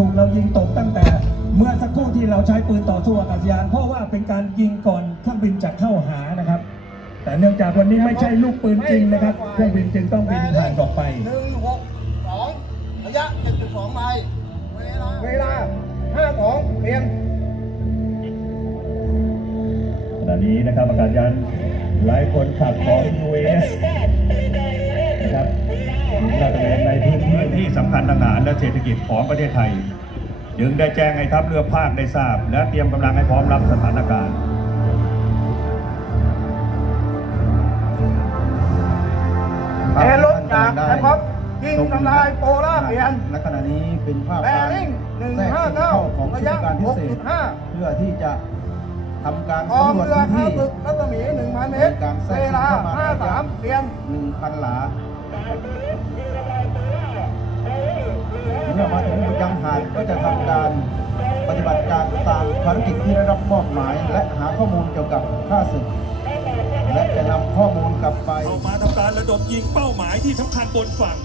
ถูกเรายิงตกตั้งแต่ เมื่อสักครู่ที่เราใช้ปืนต่อสู้อากาศยาน เพราะว่าเป็นการยิงก่อนเครื่องบินจะเข้าหานะครับ แต่เนื่องจากวันนี้ไม่ใช่ลูกปืนจริงนะครับเครื่องบินจึงต้องบินผ่านออกไปหนึ่งหกสองระยะหนึ่งจุดสองไมล์เวลาเวลาห้าของเปลี่ยนขณะนี้นะครับอากาศยานหลายคนขับของ US นะครับลาดตระเวนในพื้นที่ที่สำคัญทางทหารและเศรษฐกิจของประเทศไทยจึงได้แจ้งให้ทัพเรือภาคได้ทราบ และเตรียมกำลังให้พร้อมรับสถานการณ์แอร์รถจากแอร์พอปยิงทำลายโปล่าเปลี่ยนและขณะนี้เป็นภาพแบริ่งหนึ่งแทรกห้าสิ่งเก้าเข้าของระชุดยะการพิหกเศจุษดห้าเพื่อที่จะทำการกองสำรวจเรือพื้นข้าที่ศึกรัศมีหนึ่งพันเมตรการแทรเวกลาเข้ามาห้าสามเปลี่ยนหนึ่งพันหลา เมื่อมาถึงยังหาดก็จะทำการปฏิบัติการตามภารกิจที่ได้รับมอบหมาย และหาข้อมูลเกี่ยวกับข้าศึกและจะนำข้อมูลกลับไปเข้ามาทำการระดมยิงเป้าหมายที่สำคัญบนฝั่ง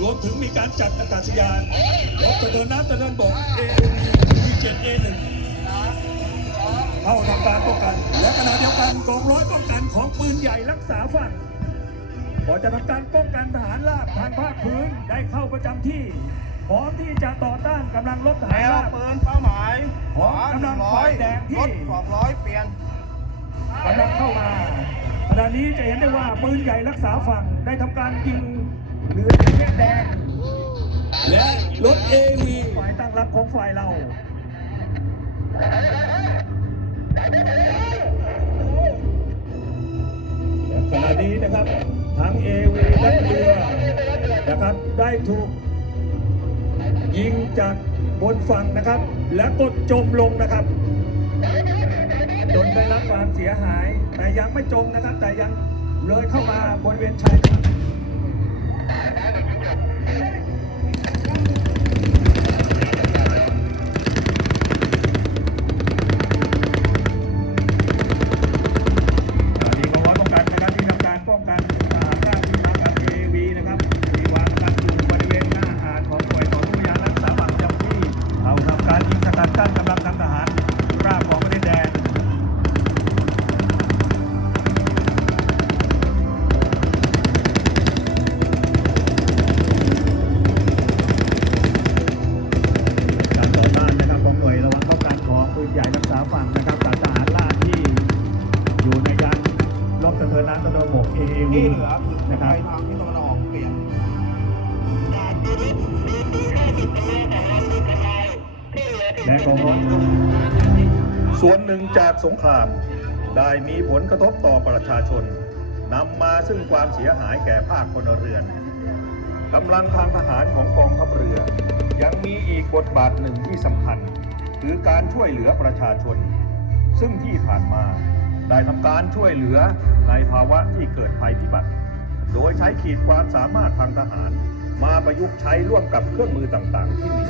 รวมถึงมีการจัดอากาศยานรบตะเดินน้ำตะเดินบก AOV 7 A1 เข้าทำการป้องกัน และขณะเดียวกันกองร้อยป้องกันของปืนใหญ่รักษาฝั่ง ก็จะทำการป้องกันทหารราบทางภาคพื้นได้เข้าประจำที่พร้อมที่จะต่อต้านกำลังรบทแนหารวราบปืนเป้าหมายขอหนึ่กำลังร้ไฟอยแดงที่รถสองร้อยเปลี่ยนกำลังเข้ามาขณะนี้จะเห็นได้ว่าปืนใหญ่รักษาฝั่งได้ทำการยิงเรือแยกแดง และรถเอวีฝ่ายตั้งรับของฝ่ายเราและขณะนี้นะครับ ทั้งเอวีและเรือนะครับได้ถูก ยิงจากบนฝั่งนะครับ และกดจมลงนะครับ จนได้รับความเสียหาย แต่ยังไม่จมนะครับ แต่ยังเลยเข้ามาบริเวณชายฝั่ง ใหญ่รักษาฝั่งนะครับจาทหารราที่อยู่ในยานรบสะเทินน้ำตะโดบก AAV ที่เหลือคือนะคไปรับทางที่ตะวันออกเปลี่ยนและกองร้อยส่วนหนึ่งจากสงคราม ได้มีผลกระทบต่อประชาชนนำมาซึ่งความเสียหายแก่ภาคพลเรือนกำลังทางทหารของกองทัพเรือ ยังมีอีกบทบาทหนึ่งที่สำคัญ คือการช่วยเหลือประชาชน ซึ่งที่ผ่านมาได้ทำการช่วยเหลือในภาวะที่เกิดภัยพิบัติ โดยใช้ขีดความสามารถทางทหาร มาประยุกต์ใช้ร่วมกับเครื่องมือต่างๆที่มี